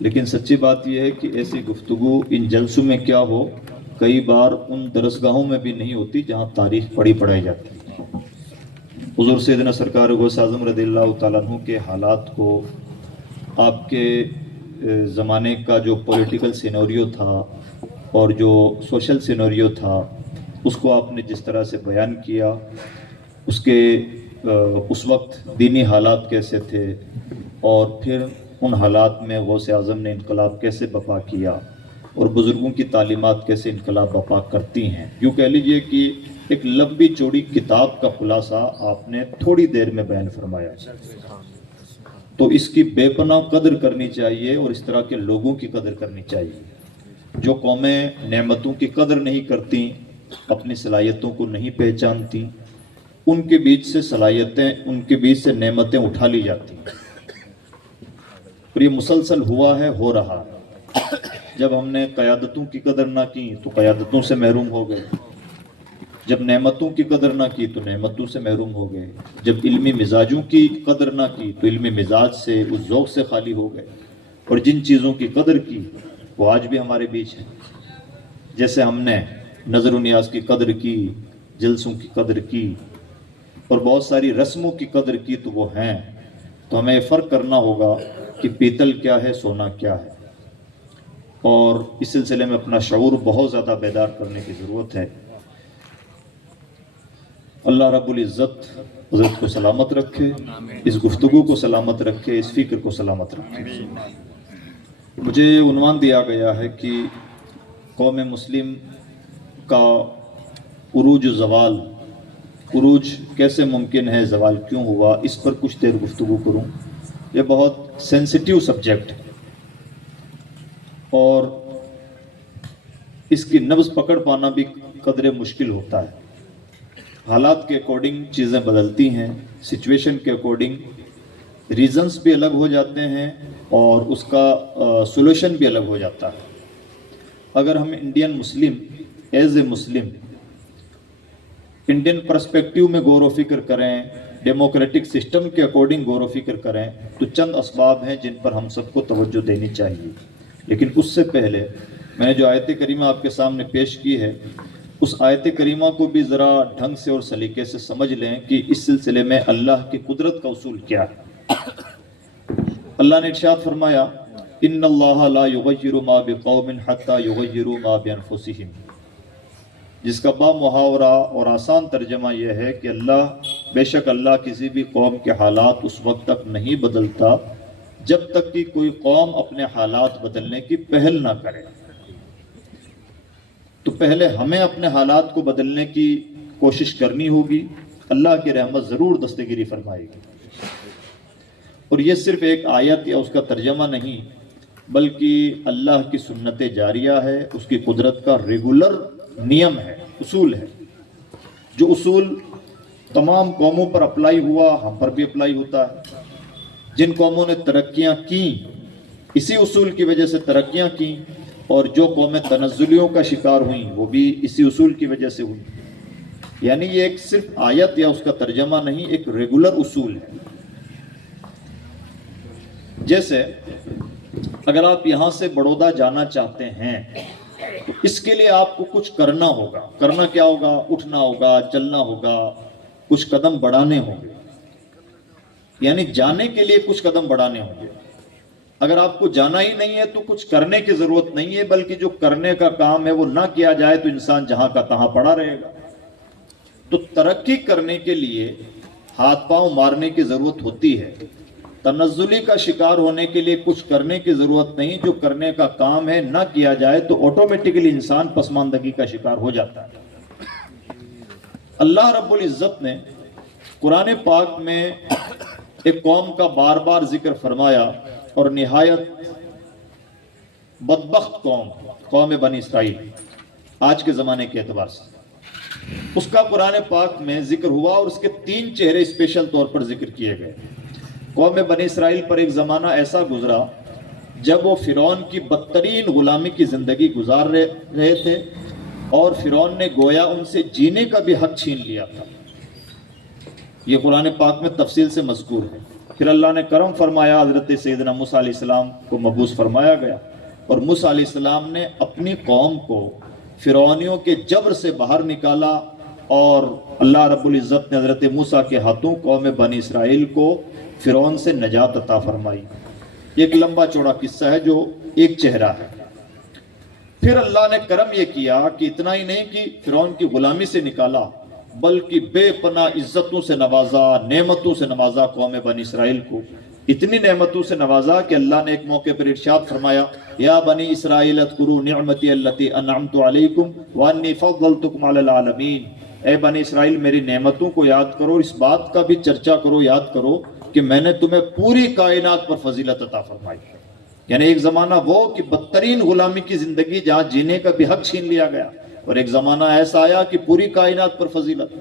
لیکن سچی بات یہ ہے کہ ایسی گفتگو ان جلسوں میں کیا ہو، کئی بار ان درسگاہوں میں بھی نہیں ہوتی جہاں تاریخ پڑھائی جاتی ہے۔ حضور سیدنا سرکار غوث اعظم رضی اللہ تعالیٰ عنہ کے حالات کو، آپ کے زمانے کا جو پولیٹیکل سینوریو تھا اور جو سوشل سینوریو تھا، اس کو آپ نے جس طرح سے بیان کیا، اس کے اس وقت دینی حالات کیسے تھے، اور پھر ان حالات میں غوث اعظم نے انقلاب کیسے برپا کیا، اور بزرگوں کی تعلیمات کیسے انقلاب برپا کرتی ہیں، یوں کہہ لیجئے کہ ایک لمبی چوڑی کتاب کا خلاصہ آپ نے تھوڑی دیر میں بیان فرمایا۔ تو اس کی بے پناہ قدر کرنی چاہیے، اور اس طرح کے لوگوں کی قدر کرنی چاہیے۔ جو قومیں نعمتوں کی قدر نہیں کرتی، اپنی صلاحیتوں کو نہیں پہچانتی، ان کے بیچ سے صلاحیتیں، ان کے بیچ سے نعمتیں اٹھا لی جاتی ہیں، اور یہ مسلسل ہوا ہے، ہو رہا ہے۔ جب ہم نے قیادتوں کی قدر نہ کی تو قیادتوں سے محروم ہو گئے، جب نعمتوں کی قدر نہ کی تو نعمتوں سے محروم ہو گئے، جب علمی مزاجوں کی قدر نہ کی تو علمی مزاج سے، اس ذوق سے خالی ہو گئے، اور جن چیزوں کی قدر کی وہ آج بھی ہمارے بیچ ہیں۔ جیسے ہم نے نظر و نیاز کی قدر کی، جلسوں کی قدر کی، اور بہت ساری رسموں کی قدر کی، تو وہ ہیں۔ تو ہمیں فرق کرنا ہوگا کہ پیتل کیا ہے، سونا کیا ہے، اور اس سلسلے میں اپنا شعور بہت زیادہ بیدار کرنے کی ضرورت ہے۔ اللہ رب العزت حضرت کو سلامت رکھے، اس گفتگو کو سلامت رکھے، اس فکر کو سلامت رکھے۔ مجھے عنوان دیا گیا ہے کہ قوم مسلم کا عروج و زوال، عروج کیسے ممکن ہے، زوال کیوں ہوا، اس پر کچھ دیر گفتگو کروں۔ یہ بہت سینسیٹیو سبجیکٹ ہے، اور اس کی نبض پکڑ پانا بھی قدرے مشکل ہوتا ہے۔ حالات کے اکارڈنگ چیزیں بدلتی ہیں، سچویشن کے اکارڈنگ ریزنز بھی الگ ہو جاتے ہیں، اور اس کا سولوشن بھی الگ ہو جاتا ہے۔ اگر ہم Indian Muslim as a Muslim Indian perspective میں غور و فکر کریں، ڈیموکریٹک سسٹم کے اکارڈنگ غور و فکر کریں، تو چند اسباب ہیں جن پر ہم سب کو توجہ دینی چاہیے۔ لیکن اس سے پہلے میں نے جو آیت کریمہ آپ کے سامنے پیش کی ہے، اس آیت کریمہ کو بھی ذرا ڈھنگ سے اور سلیقے سے سمجھ لیں کہ اس سلسلے میں اللہ کی قدرت کا اصول کیا ہے۔ اللہ نے ارشاد فرمایا، ان اللہ لا یغیر ما بقوم حتی یغیروا ما بانفسہم، جس کا با محاورہ اور آسان ترجمہ یہ ہے کہ بے شک اللہ کسی بھی قوم کے حالات اس وقت تک نہیں بدلتا جب تک کہ کوئی قوم اپنے حالات بدلنے کی پہل نہ کرے۔ تو پہلے ہمیں اپنے حالات کو بدلنے کی کوشش کرنی ہوگی، اللہ کی رحمت ضرور دستگیری فرمائے گی۔ اور یہ صرف ایک آیت یا اس کا ترجمہ نہیں، بلکہ اللہ کی سنت جاریہ ہے، اس کی قدرت کا ریگولر نیم ہے، اصول ہے۔ جو اصول تمام قوموں پر اپلائی ہوا، ہم پر بھی اپلائی ہوتا ہے۔ جن قوموں نے ترقیاں کی، اسی اصول کی وجہ سے ترقیاں کی، اور جو قومیں تنزلیوں کا شکار ہوئیں وہ بھی اسی اصول کی وجہ سے ہوئی۔ یعنی یہ ایک صرف آیت یا اس کا ترجمہ نہیں، ایک ریگولر اصول ہے۔ جیسے اگر آپ یہاں سے بڑودہ جانا چاہتے ہیں تو اس کے لیے آپ کو کچھ کرنا ہوگا۔ کرنا کیا ہوگا؟ اٹھنا ہوگا، چلنا ہوگا، کچھ قدم بڑھانے ہوں گے، یعنی جانے کے لیے کچھ قدم بڑھانے ہوں گے۔ اگر آپ کو جانا ہی نہیں ہے تو کچھ کرنے کی ضرورت نہیں ہے، بلکہ جو کرنے کا کام ہے وہ نہ کیا جائے تو انسان جہاں کا تہاں پڑا رہے گا۔ تو ترقی کرنے کے لیے ہاتھ پاؤں مارنے کی ضرورت ہوتی ہے، تنزلی کا شکار ہونے کے لیے کچھ کرنے کی ضرورت نہیں۔ جو کرنے کا کام ہے نہ کیا جائے تو آٹومیٹکلی انسان پسماندگی کا شکار ہو جاتا ہے۔ اللہ رب العزت نے قرآن پاک میں ایک قوم کا بار بار ذکر فرمایا، اور نہایت بدبخت قوم بنی اسرائیل آج کے زمانے کے اعتبار سے، اس کا قرآن پاک میں ذکر ہوا، اور اس کے 3 چہرے اسپیشل طور پر ذکر کیے گئے۔ قوم بنی اسرائیل پر ایک زمانہ ایسا گزرا جب وہ فرعون کی بدترین غلامی کی زندگی گزار رہے تھے، اور فرعون نے گویا ان سے جینے کا بھی حق چھین لیا تھا۔ یہ قرآن پاک میں تفصیل سے مذکور ہے۔ پھر اللہ نے کرم فرمایا، حضرت سیدنا موسیٰ علیہ السلام کو مبعوث فرمایا گیا، اور موسیٰ علیہ السلام نے اپنی قوم کو فرعونیوں کے جبر سے باہر نکالا، اور اللہ رب العزت نے حضرت موسیٰ کے ہاتھوں قوم بنی اسرائیل کو فرعون سے نجات عطا فرمائی۔ ایک لمبا چوڑا قصہ ہے جو ایک چہرہ ہے۔ پھر اللہ نے کرم یہ کیا کہ اتنا ہی نہیں کہ فرعون کی غلامی سے نکالا، بلکہ بے پناہ عزتوں سے نوازا، نعمتوں سے نوازا قوم بنی اسرائیل کو۔ اتنی نعمتوں سے نوازا کہ اللہ نے ایک موقع پر ارشاد فرمایا، یا بنی اسرائیل اذکروا نعمتی التی انعمت علیکم وانی فضلتکم علی العالمین۔ اے بنی اسرائیل، میری نعمتوں کو یاد کرو، اس بات کا بھی چرچا کرو، یاد کرو کہ میں نے تمہیں پوری کائنات پر فضیلت عطا فرمائی۔ یعنی ایک زمانہ وہ کہ بدترین غلامی کی زندگی جہاں جینے کا بھی حق چھین لیا گیا، اور ایک زمانہ ایسا آیا کہ پوری کائنات پر فضیلت۔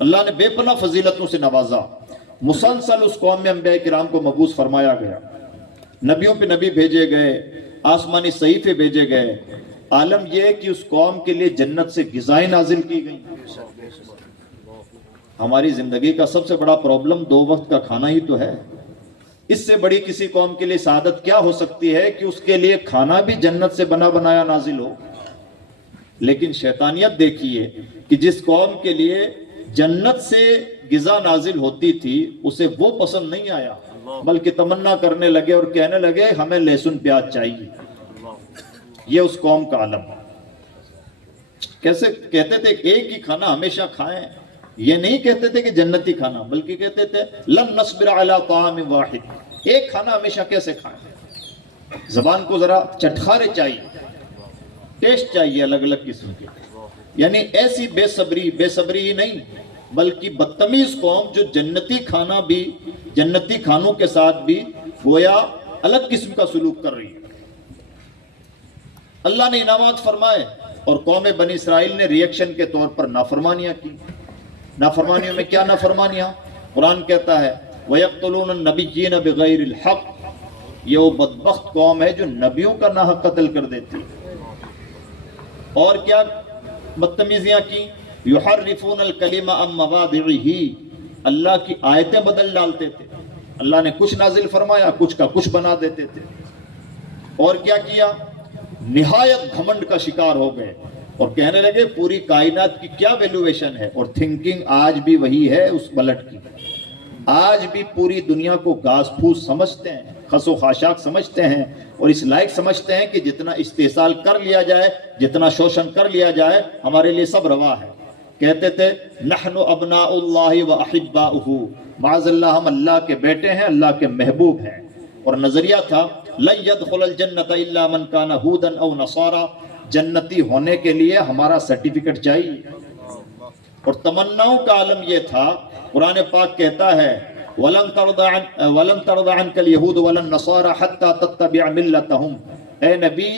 اللہ نے بے پناہ فضیلتوں سے نوازا۔ مسلسل اس قوم میں انبیاء کرام کو مبعوث فرمایا گیا، نبیوں پہ نبی بھیجے گئے، آسمانی صحیفے بھیجے گئے۔ عالم یہ کہ اس قوم کے لیے جنت سے غذائیں نازل کی گئیں۔ ہماری زندگی کا سب سے بڑا پرابلم 2 وقت کا کھانا ہی تو ہے۔ اس سے بڑی کسی قوم کے لیے سعادت کیا ہو سکتی ہے کہ اس کے لیے کھانا بھی جنت سے بنا بنایا نازل ہو؟ لیکن شیطانیت دیکھیے کہ جس قوم کے لیے جنت سے غذا نازل ہوتی تھی اسے وہ پسند نہیں آیا، بلکہ تمنا کرنے لگے اور کہنے لگے ہمیں لہسن پیاز چاہیے۔ یہ اس قوم کا عالم۔ کیسے کہتے تھے ایک ہی کھانا ہمیشہ کھائیں، یہ نہیں کہتے تھے کہ جنتی کھانا، بلکہ کہتے تھے لن نصبر علی طعام واحد، ایک کھانا ہمیشہ کیسے کھائیں؟ زبان کو ذرا چٹخارے چاہیے، ٹیسٹ چاہیے الگ الگ قسم کے۔ یعنی ایسی بے صبری ہی نہیں، بلکہ بدتمیز قوم جو جنتی کھانا بھی، جنتی کھانوں کے ساتھ بھی گویا الگ قسم کا سلوک کر رہی ہے۔ اللہ نے انعامات فرمائے، اور قوم بنی اسرائیل نے ریئیکشن کے طور پر نافرمانیاں کی۔ نافرمانیوں میں کیا نافرمانیاں؟ قرآن کہتا ہے وَيَقْتُلُونَ النَّبِيِّينَ بِغَيْرِ الْحَقِّ، یہ وہ بدبخت قوم ہے جو نبیوں کا ناحق قتل کر دیتی۔ اور کیا بدتمیزیاں کی؟ یحرفون الکلم عن مواضعہ، اللہ کی آیتیں بدل ڈالتے تھے۔ اللہ نے کچھ نازل فرمایا، کچھ کا کچھ بنا دیتے تھے۔ اور کیا کیا؟ نہایت گھمنڈ کا شکار ہو گئے اور کہنے لگے پوری کائنات کی کیا ویلیویشن ہے۔ اور تھنکنگ آج بھی وہی ہے اس بلٹ کی۔ آج بھی پوری دنیا کو گھاس پھوس سمجھتے ہیں، خس و خاشاک سمجھتے ہیں، اور اس لائق سمجھتے ہیں کہ جتنا استحصال کر لیا جائے، جتنا شوشن کر لیا جائے، ہمارے لیے سب روا ہے۔ کہتے تھے نحن ابناء اللہ و احباؤہ، معاذ اللہ ہم اللہ کے بیٹے ہیں، اللہ کے محبوب ہیں۔ اور نظریہ تھا لن يدخل الجنت الا من كان هودا او نصارى، جنتی ہونے کے لیے ہمارا سرٹیفکیٹ چاہیے۔ اور تمناؤں کا عالم یہ تھا۔ قرآن پاک کہتا ہے وَلَن تَرْضَ عَنْكَ الْيَهُودُ وَلَا النَّصَارَى حَتَّى تَتَّبِعَ مِلَّتَهُمْ، اے نبی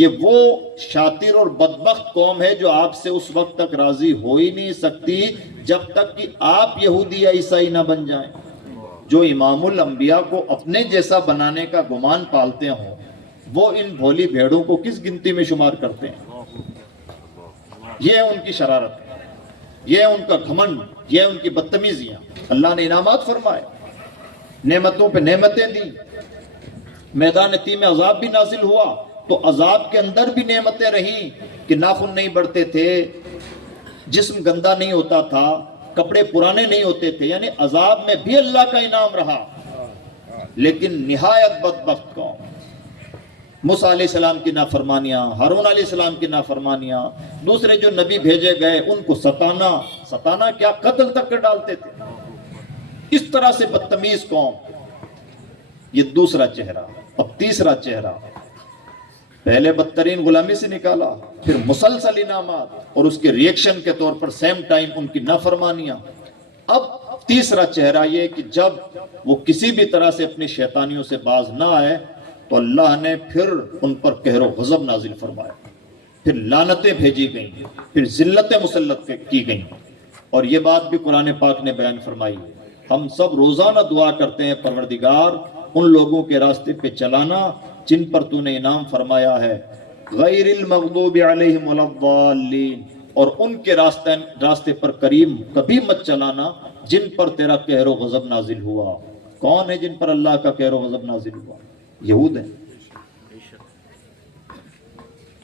یہ وہ شاطر اور بدبخت قوم ہے جو آپ سے اس وقت تک راضی ہو ہی نہیں سکتی جب تک کہ آپ یہودی یا عیسائی نہ بن جائیں۔ جو امام الانبیاء کو اپنے جیسا بنانے کا گمان پالتے ہوں، وہ ان بھولی بھیڑوں کو کس گنتی میں شمار کرتے ہیں؟ یہ ان کی شرارت ہے، یہ ان کا گھمنڈ، یہ ان کی بدتمیزیاں۔ اللہ نے انعامات فرمائے، نعمتوں پہ نعمتیں دی۔ میدان تی میں عذاب بھی نازل ہوا تو عذاب کے اندر بھی نعمتیں رہیں کہ ناخن نہیں بڑھتے تھے، جسم گندا نہیں ہوتا تھا، کپڑے پرانے نہیں ہوتے تھے۔ یعنی عذاب میں بھی اللہ کا انعام رہا۔ لیکن نہایت بدبخت قوم، موسیٰ علیہ السلام کی نافرمانیاں، ہارون علیہ السلام کی نافرمانیاں، دوسرے جو نبی بھیجے گئے ان کو ستانا کیا قتل تک کر ڈالتے تھے۔ اس طرح سے بدتمیز قوم۔ یہ دوسرا چہرہ۔ اب تیسرا چہرہ، پہلے بدترین غلامی سے نکالا، پھر مسلسل انعامات، اور اس کے ریئیکشن کے طور پر سیم ٹائم ان کی نافرمانیاں۔ اب تیسرا چہرہ یہ کہ جب وہ کسی بھی طرح سے اپنی شیطانیوں سے باز نہ آئے تو اللہ نے پھر ان پر قہر و غضب نازل فرمایا، پھر لعنتیں بھیجی گئیں، پھر ذلتیں مسلط کی گئیں۔ اور یہ بات بھی قرآن پاک نے بیان فرمائی۔ ہم سب روزانہ دعا کرتے ہیں پروردگار ان لوگوں کے راستے پہ چلانا جن پر تو نے انعام فرمایا ہے، غیر المغضوب علیہم ولا الضالین، اور ان کے راستے پر کریم کبھی مت چلانا جن پر تیرا قہر و غضب نازل ہوا. کون ہے جن پر اللہ کا قہر و غضب نازل ہوا؟ یہود ہیں.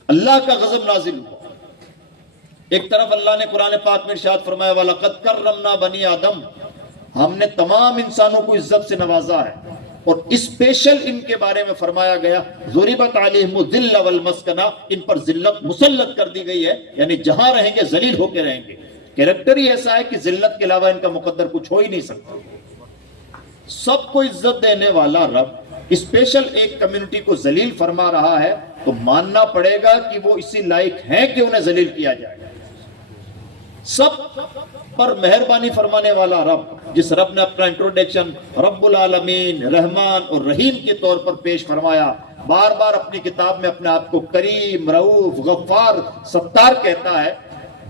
اللہ کا غضب نازل ہوا. ایک طرف اللہ نے قرآن پاک میں ارشاد فرمایا وَلَقَدْ كَرَّمْنَا بَنِي آدم، ہم نے تمام انسانوں کو عزت سے نوازا ہے. اور اسپیشل ان کے بارے میں فرمایا گیا ضُرِبَتْ عَلَيْهِمُ الذِّلَّ وَالْمَسْكَنَةُ، ان پر ذلت مسلط کر دی گئی ہے، یعنی جہاں رہیں گے ذلیل ہو کے رہیں گے. کیریکٹر ہی ایسا ہے کہ ذلت کے علاوہ ان کا مقدر کچھ ہو ہی نہیں سکتا. سب کو عزت دینے والا رب اسپیشل ایک کمیونٹی کو ذلیل فرما رہا ہے تو ماننا پڑے گا کہ وہ اسی لائق ہیں کہ انہیں ذلیل کیا جائے. سب پر مہربانی فرمانے والا رب، جس رب نے اپنا انٹروڈکشن رب العالمین رحمان اور رحیم کے طور پر پیش فرمایا، بار بار اپنی کتاب میں اپنے آپ کو کریم رؤوف غفار ستار کہتا ہے،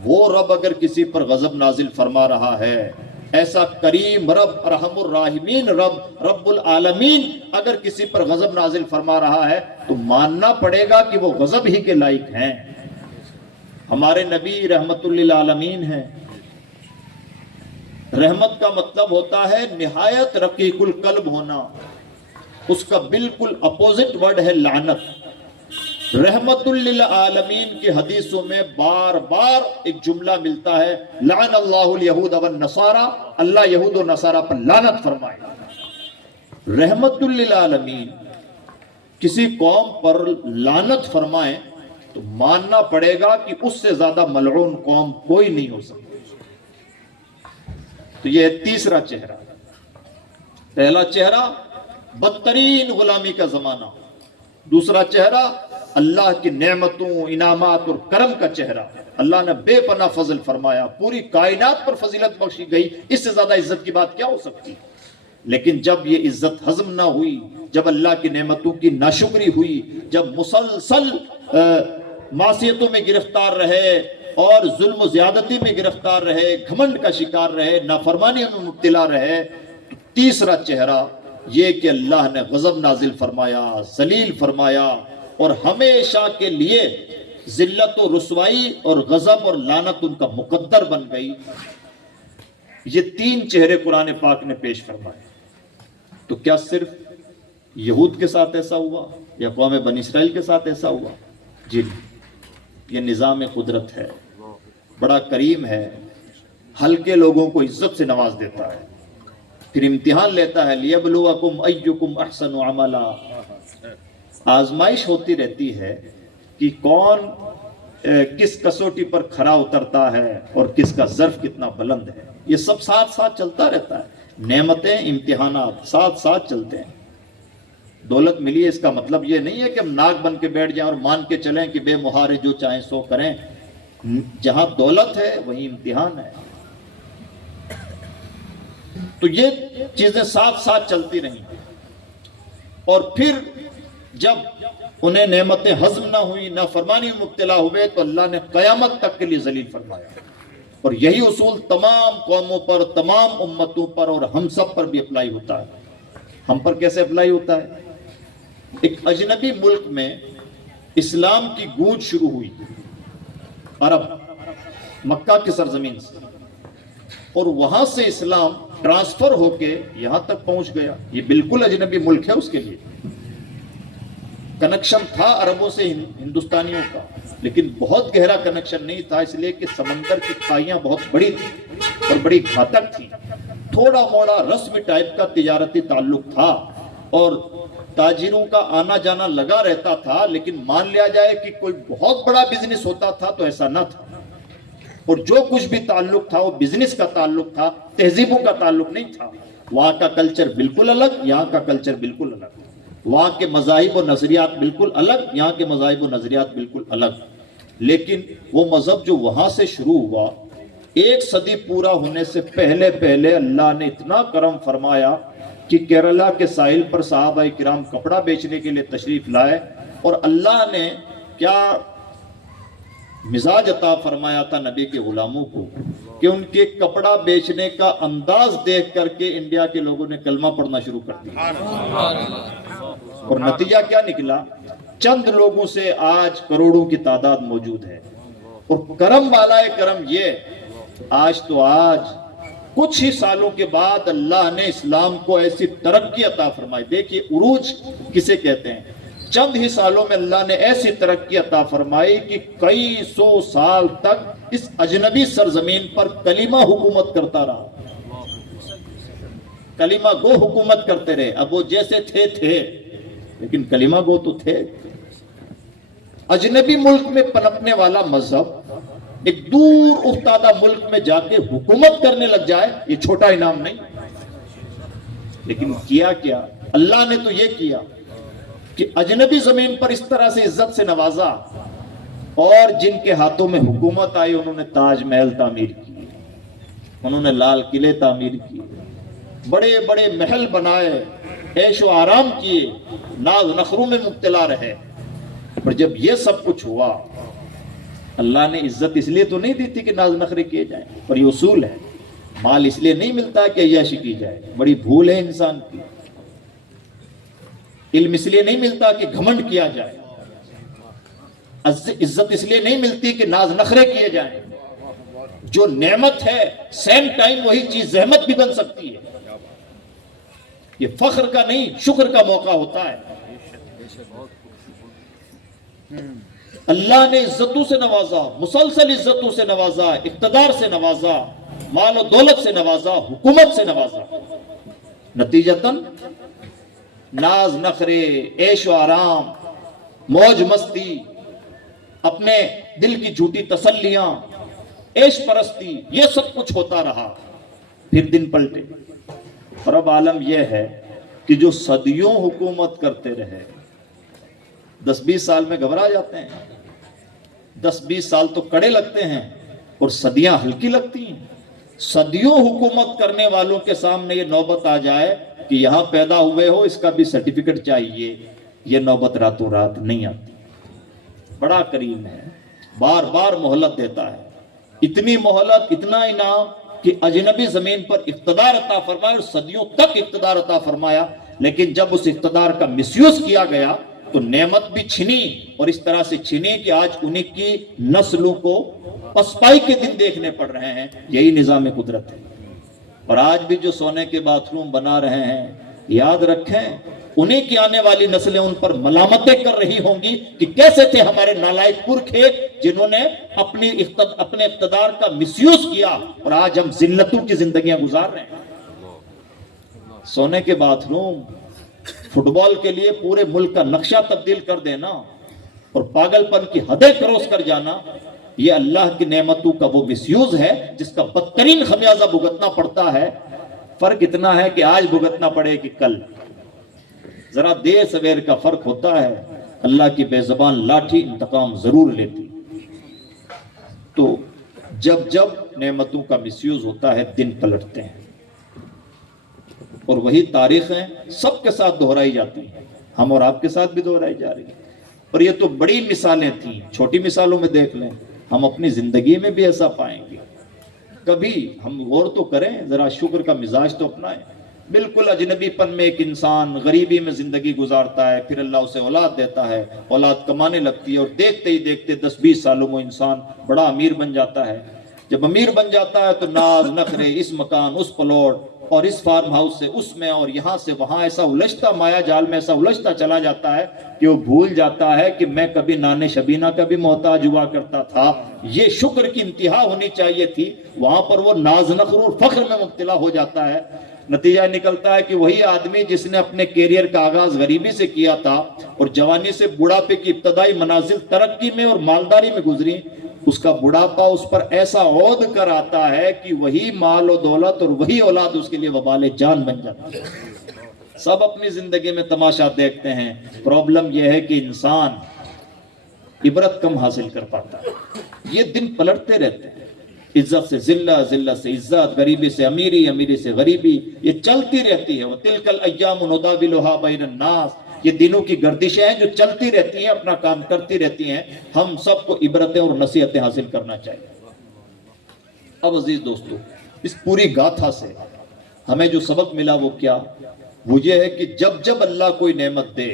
وہ رب اگر کسی پر غضب نازل فرما رہا ہے، ایسا کریم رب ارحم الراحمین رب رب العالمین اگر کسی پر غضب نازل فرما رہا ہے تو ماننا پڑے گا کہ وہ غضب ہی کے لائق ہیں. ہمارے نبی رحمت للعالمین ہیں. رحمت کا مطلب ہوتا ہے نہایت رقیق القلب ہونا. اس کا بالکل اپوزٹ ورڈ ہے لعنت. رحمت للعالمین کی حدیثوں میں بار بار ایک جملہ ملتا ہے لعن اللہ الیہود والنصارى، اللہ یہود و نصارہ پر لعنت فرمائے. رحمت للعالمین کسی قوم پر لعنت فرمائے تو ماننا پڑے گا کہ اس سے زیادہ ملعون قوم کوئی نہیں ہو سکتی. تو یہ تیسرا چہرہ. پہلا چہرہ بدترین غلامی کا زمانہ، دوسرا چہرہ اللہ کی نعمتوں انعامات اور کرم کا چہرہ. اللہ نے بے پناہ فضل فرمایا، پوری کائنات پر فضیلت بخشی گئی، اس سے زیادہ عزت کی بات کیا ہو سکتی. لیکن جب یہ عزت ہضم نہ ہوئی، جب اللہ کی نعمتوں کی ناشکری ہوئی، جب مسلسل معصیتوں میں گرفتار رہے اور ظلم و زیادتی میں گرفتار رہے، گھمنڈ کا شکار رہے، نافرمانیوں میں مبتلا رہے، تو تیسرا چہرہ یہ کہ اللہ نے غضب نازل فرمایا، ذلیل فرمایا اور ہمیشہ کے لیے ذلت و رسوائی اور غضب اور لعنت ان کا مقدر بن گئی. یہ تین چہرے قرآن پاک نے پیش فرمائے. تو کیا صرف یہود کے ساتھ ایسا ہوا یا قوم بنی اسرائیل کے ساتھ ایسا ہوا؟ جی، یہ نظام قدرت ہے، بڑا کریم ہے، ہلکے لوگوں کو عزت سے نواز دیتا ہے، پھر امتحان لیتا ہے لیبلوکم ایکم احسن عملا. آزمائش ہوتی رہتی ہے کہ کون کس کسوٹی پر کھرا اترتا ہے اور کس کا ظرف کتنا بلند ہے. یہ سب ساتھ ساتھ چلتا رہتا ہے. نعمتیں امتحانات ساتھ ساتھ چلتے ہیں. دولت ملی ہے اس کا مطلب یہ نہیں ہے کہ ہم ناک بن کے بیٹھ جائیں اور مان کے چلیں کہ بے مہارے جو چاہیں سو کریں. جہاں دولت ہے وہیں امتحان ہے. تو یہ چیزیں ساتھ ساتھ چلتی رہیں. اور پھر جب انہیں نعمتیں ہضم نہ ہوئی، نافرمانی میں مبتلا ہوئے، تو اللہ نے قیامت تک کے لیے ذلیل فرمایا. اور یہی اصول تمام قوموں پر، تمام امتوں پر اور ہم سب پر بھی اپلائی ہوتا ہے. ہم پر کیسے اپلائی ہوتا ہے؟ ایک اجنبی ملک میں اسلام کی گونج شروع ہوئی، عرب مکہ کی سرزمین سے، اور وہاں سے اسلام ٹرانسفر ہو کے یہاں تک پہنچ گیا. یہ بالکل اجنبی ملک ہے، اس کے لیے کنیکشن تھا عربوں سے ہندوستانیوں کا، لیکن بہت گہرا کنیکشن نہیں تھا، اس لیے کہ سمندر کی کھائیاں بہت بڑی تھی اور بڑی گھاتک تھی. تھوڑا موڑا رسمی ٹائپ کا تجارتی تعلق تھا اور تاجروں کا آنا جانا لگا رہتا تھا، لیکن مان لیا جائے کہ کوئی بہت بڑا بزنس ہوتا تھا تو ایسا نہ تھا. اور جو کچھ بھی تعلق تھا وہ بزنس کا تعلق تھا، تہذیبوں کا تعلق نہیں تھا. وہاں کا کلچر بالکل الگ، یہاں کا کلچر بالکل الگ. وہاں کے مذاہب و نظریات بالکل الگ، یہاں کے مذاہب و نظریات بالکل الگ. لیکن وہ مذہب جو وہاں سے شروع ہوا، 1 صدی پورا ہونے سے پہلے پہلے اللہ نے اتنا کرم فرمایا کہ کیرلا کے ساحل پر صحابہ کرام کپڑا بیچنے کے لیے تشریف لائے، اور اللہ نے کیا مزاج عطا فرمایا تھا نبی کے غلاموں کو کہ ان کے کپڑا بیچنے کا انداز دیکھ کر کے انڈیا کے لوگوں نے کلمہ پڑھنا شروع کر دیا. اور نتیجہ کیا نکلا؟ چند لوگوں سے آج کروڑوں کی تعداد موجود ہے. اور کرم والا کرم یہ آج تو آج کچھ ہی سالوں کے بعد اللہ نے اسلام کو ایسی ترقی عطا فرمائی. دیکھیے عروج کسے کہتے ہیں. چند ہی سالوں میں اللہ نے ایسی ترقی عطا فرمائی کہ کئی سو سال تک اس اجنبی سرزمین پر کلمہ حکومت کرتا رہا. کلمہ گو حکومت کرتے رہے. اب وہ جیسے تھے لیکن کلمہ گو تو تھے. اجنبی ملک میں پنپنے والا مذہب ایک دور افتادہ ملک میں جا کے حکومت کرنے لگ جائے، یہ چھوٹا انعام نہیں. لیکن کیا اللہ نے تو یہ کیا کہ اجنبی زمین پر اس طرح سے عزت سے نوازا، اور جن کے ہاتھوں میں حکومت آئی انہوں نے تاج محل تعمیر کیے، انہوں نے لال قلعے تعمیر کیے، بڑے بڑے محل بنائے، عیش و آرام کیے، ناز نخروں میں مبتلا رہے. پر جب یہ سب کچھ ہوا، اللہ نے عزت اس لیے تو نہیں دی تھی کہ ناز نخرے کیے جائیں، پر یہ اصول ہے. مال اس لیے نہیں ملتا کہ عیاشی کی جائے، بڑی بھول ہے انسان کی. علم اس لیے نہیں ملتا کہ گھمنڈ کیا جائے. عزت اس لیے نہیں ملتی کہ ناز نخرے کیے جائیں. جو نعمت ہے سیم ٹائم وہی چیز زحمت بھی بن سکتی ہے. یہ فخر کا نہیں شکر کا موقع ہوتا ہے. اللہ نے عزتوں سے نوازا، مسلسل عزتوں سے نوازا، اقتدار سے نوازا، مال و دولت سے نوازا، حکومت سے نوازا. نتیجتاً ناز نخرے، عیش و آرام، موج مستی، اپنے دل کی جھوٹی تسلیاں، عیش پرستی، یہ سب کچھ ہوتا رہا. پھر دن پلٹے. اور اب عالم یہ ہے کہ جو صدیوں حکومت کرتے رہے 10-20 سال میں گھبرا جاتے ہیں. 10-20 سال تو کڑے لگتے ہیں اور صدیاں ہلکی لگتی ہیں. صدیوں حکومت کرنے والوں کے سامنے یہ نوبت آ جائے کہ یہاں پیدا ہوئے ہو، اس کا بھی سرٹیفکیٹ چاہیے، یہ نوبت راتوں رات نہیں آتی. بڑا کریم ہے، بار بار مہلت دیتا ہے. اتنی مہلت، اتنا انعام کہ اجنبی زمین پر اقتدار عطا فرمایا اور صدیوں تک اقتدار عطا فرمایا. لیکن جب اس اقتدار کا مس یوز کیا گیا تو نعمت بھی چھنی، اور اس طرح سے چھنی کہ آج انہیں کی نسلوں کو پسپائی کے دن دیکھنے پڑ رہے ہیں. یہی نظام قدرت ہے. اور آج بھی جو سونے کے باتھ روم بنا رہے ہیں، یاد رکھیں انہیں کی آنے والی نسلیں ان پر ملامتیں کر رہی ہوں گی کہ کیسے تھے ہمارے نالائق پرکھے جنہوں نے اپنے اقتدار کا مس یوز کیا، اور آج ہم ذلتوں کی زندگیاں گزار رہے ہیں. سونے کے باتھ روم، فٹ بال کے لیے پورے ملک کا نقشہ تبدیل کر دینا اور پاگل پن کی حدیں کراس کر جانا، یہ اللہ کی نعمتوں کا وہ مس یوز ہے جس کا بدترین خمیازہ بھگتنا پڑتا ہے. فرق اتنا ہے کہ آج بھگتنا پڑے کہ کل. ذرا دیر سویر کا فرق ہوتا ہے. اللہ کی بے زبان لاٹھی انتقام ضرور لیتی. تو جب نعمتوں کا مس یوز ہوتا ہے دن پلٹتے ہیں، اور وہی تاریخیں سب کے ساتھ دہرائی جاتی ہیں، ہم اور آپ کے ساتھ بھی دہرائی جا رہی ہیں. اور یہ تو بڑی مثالیں تھیں. چھوٹی مثالوں میں دیکھ لیں، ہم اپنی زندگی میں بھی ایسا پائیں گے. کبھی ہم غور تو کریں، ذرا شکر کا مزاج تو اپنائیں. بالکل اجنبی پن میں ایک انسان غریبی میں زندگی گزارتا ہے، پھر اللہ اسے اولاد دیتا ہے، اولاد کمانے لگتی ہے، اور دیکھتے ہی دیکھتے 10-20 سالوں میں انسان بڑا امیر بن جاتا ہے. جب امیر بن جاتا ہے تو ناز نخرے، اس مکان، اس پلاٹ، اور اس فارم ہاؤس سے اس میں، اور یہاں سے وہاں، ایسا الجھتا مایا جال میں ایسا الجھتا چلا جاتا ہے کہ وہ بھول جاتا ہے کہ میں کبھی نانے شبینہ کا بھی محتاج ہوا کرتا تھا. یہ شکر کی انتہا ہونی چاہیے تھی. وہاں پر وہ ناز نخر اور فخر میں مبتلا ہو جاتا ہے. نتیجہ نکلتا ہے کہ وہی آدمی جس نے اپنے کیریئر کا آغاز غریبی سے کیا تھا اور جوانی سے بڑھاپے کی ابتدائی منازل ترقی میں اور مالداری میں گزری، اس کا بڑھاپا اس پر ایسا عود کر آتا ہے کہ وہی مال و دولت اور وہی اولاد اس کے لیے وبال جان بن جاتا ہے. سب اپنی زندگی میں تماشا دیکھتے ہیں. پرابلم یہ ہے کہ انسان عبرت کم حاصل کر پاتا ہے. یہ دن پلٹتے رہتے ہیں. عزت سے ذلت، ذلت سے عزت، غریبی سے امیری، امیری سے غریبی، یہ چلتی رہتی ہے. وَتِلْكَ الْأَيَّامُ نُدَاوِلُهَا بَيْنَ النَّاسِ، یہ دنوں کی گردشیں ہیں جو چلتی رہتی ہیں، اپنا کام کرتی رہتی ہیں. ہم سب کو عبرتیں اور نصیحتیں حاصل کرنا چاہیے. اب عزیز دوستو، اس پوری گاتھا سے ہمیں جو سبق ملا وہ کیا؟ وہ یہ ہے کہ جب اللہ کوئی نعمت دے،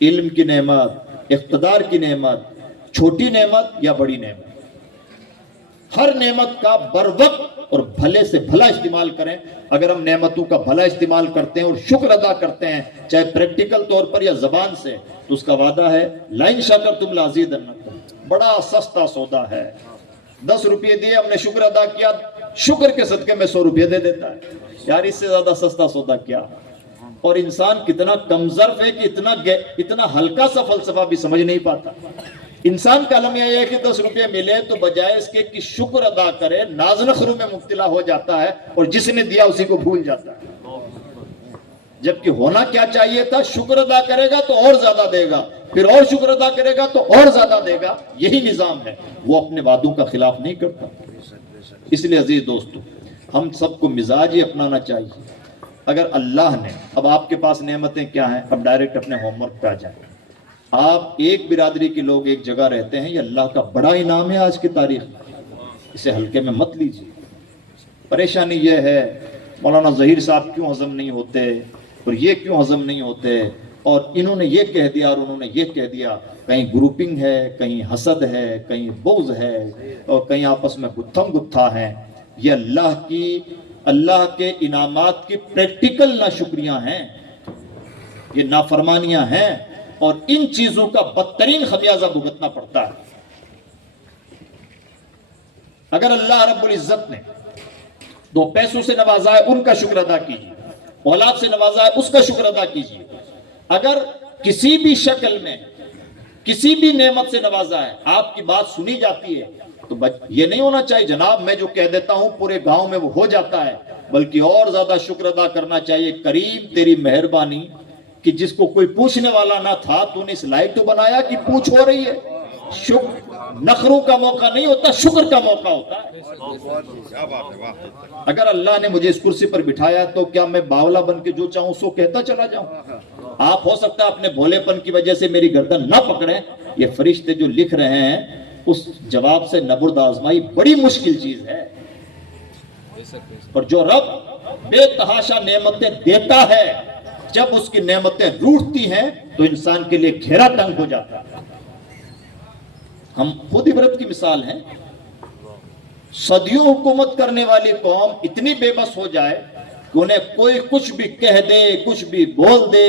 علم کی نعمت، اقتدار کی نعمت، چھوٹی نعمت یا بڑی نعمت، ہر نعمت کا بر وقت اور بھلے سے بھلا استعمال کریں. اگر ہم نعمتوں کا بھلا استعمال کرتے ہیں اور شکر ادا کرتے ہیں چاہے پریکٹیکل طور پر یا زبان سے, تو اس کا وعدہ ہے لئن شکرتم لازیدنکم. بڑا سستا سودا ہے. 10 روپے دیے, ہم نے شکر ادا کیا, شکر کے صدقے میں 100 روپے دے دیتا ہے. یار اس سے زیادہ سستا سودا کیا. اور انسان کتنا کمزرف ہے کہ اتنا ہلکا سا فلسفہ بھی سمجھ نہیں پاتا. انسان کا علم یہ ہے کہ 10 روپے ملے تو بجائے اس کے کہ شکر ادا کرے ناز نخرو میں مبتلا ہو جاتا ہے اور جس نے دیا اسی کو بھول جاتا ہے. جبکہ ہونا کیا چاہیے تھا, شکر ادا کرے گا تو اور زیادہ دے گا, پھر اور شکر ادا کرے گا تو اور زیادہ دے گا. یہی نظام ہے, وہ اپنے وعدوں کا خلاف نہیں کرتا. اس لیے عزیز دوستو, ہم سب کو مزاج ہی اپنانا چاہیے. اگر اللہ نے, اب آپ کے پاس نعمتیں کیا ہیں, اب ڈائریکٹ اپنے ہوم ورک پہ آ جائیں. آپ ایک برادری کے لوگ ایک جگہ رہتے ہیں, یہ اللہ کا بڑا انعام ہے آج کی تاریخ میں, اسے ہلکے میں مت لیجیے. پریشانی یہ ہے مولانا ظہیر صاحب کیوں ہضم نہیں ہوتے, اور یہ کیوں ہضم نہیں ہوتے, اور انہوں نے یہ کہہ دیا اور انہوں نے یہ کہہ دیا. کہیں گروپنگ ہے, کہیں حسد ہے, کہیں بغض ہے, اور کہیں آپس میں گتھم گتھا ہیں. یہ اللہ کے انعامات کی پریکٹیکل ناشکریاں ہیں, یہ نافرمانیاں ہیں, اور ان چیزوں کا بدترین خمیازہ بھگتنا پڑتا ہے. اگر اللہ رب العزت نے 2 پیسوں سے نوازا ہے ان کا شکر ادا کیجیے, اولاد سے نوازا ہے اس کا شکر ادا کیجیے. اگر کسی بھی شکل میں کسی بھی نعمت سے نوازا ہے, آپ کی بات سنی جاتی ہے, تو یہ نہیں ہونا چاہیے جناب میں جو کہہ دیتا ہوں پورے گاؤں میں وہ ہو جاتا ہے, بلکہ اور زیادہ شکر ادا کرنا چاہیے. کریم تیری مہربانی کہ جس کو کوئی پوچھنے والا نہ تھا تو نے اس لائق تو بنایا کہ پوچھ ہو رہی ہے. نخروں کا موقع نہیں ہوتا, شکر کا موقع ہوتا ہے. اگر اللہ نے مجھے اس کرسی پر بٹھایا تو کیا میں باولا بن کے جو چاہوں سو کہتا چلا جاؤں؟ آپ ہو سکتا ہے اپنے بھولے پن کی وجہ سے میری گردن نہ پکڑیں. یہ فرشتے جو لکھ رہے ہیں اس جواب سے نبرد آزمائی بڑی مشکل چیز ہے. اور جو رب بے تحاشا نعمتیں دیتا ہے, جب اس کی نعمتیں روٹتی ہیں تو انسان کے لیے گھیرا تنگ ہو جاتا ہے. ہم خود عبرت کی مثال ہیں. صدیوں حکومت کرنے والی قوم اتنی بے بس ہو جائے کہ انہیں کوئی کچھ بھی کہہ دے, کچھ بھی بول دے,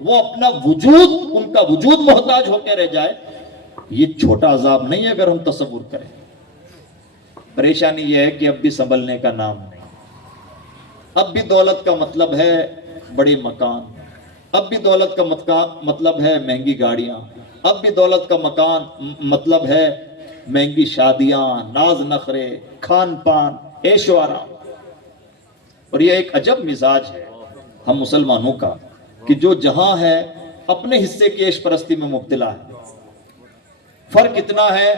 وہ اپنا وجود, ان کا وجود محتاج ہو کے رہ جائے. یہ چھوٹا عذاب نہیں ہے اگر ہم تصور کریں. پریشانی یہ ہے کہ اب بھی سنبھلنے کا نام نہیں. اب بھی دولت کا مطلب ہے بڑے مکان, اب بھی دولت کا مطلب ہے مہنگی گاڑیاں, اب بھی دولت کا مطلب ہے مہنگی شادیاں, ناز نخرے, کھان پان, عیش و آرام. اور یہ ایک عجب مزاج ہے ہم مسلمانوں کا کہ جو جہاں ہے اپنے حصے کی عیش پرستی میں مبتلا ہے. فرق اتنا ہے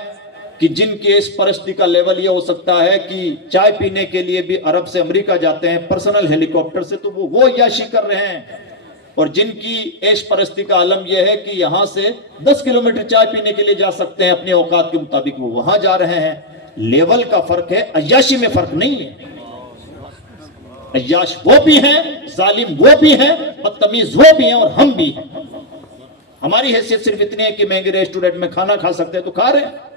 کہ جن کی عیش پرستی کا لیول یہ ہو سکتا ہے کہ چائے پینے کے لیے بھی عرب سے امریکہ جاتے ہیں پرسنل ہیلی کاپٹر سے, تو وہ عیاشی کر رہے ہیں. اور جن کی عیش پرستی کا عالم یہ ہے کہ یہاں سے 10 کلومیٹر چائے پینے کے لیے جا سکتے ہیں اپنے اوقات کے مطابق, وہ وہاں جا رہے ہیں. لیول کا فرق ہے, عیاشی میں فرق نہیں ہے. عیاش وہ بھی ہیں, ظالم وہ بھی ہیں, بدتمیز وہ بھی ہیں, اور ہم بھی ہیں. ہماری حیثیت صرف اتنی ہے کہ مہنگے ریسٹورنٹ میں کھانا کھا سکتے ہیں تو کھا رہے ہیں.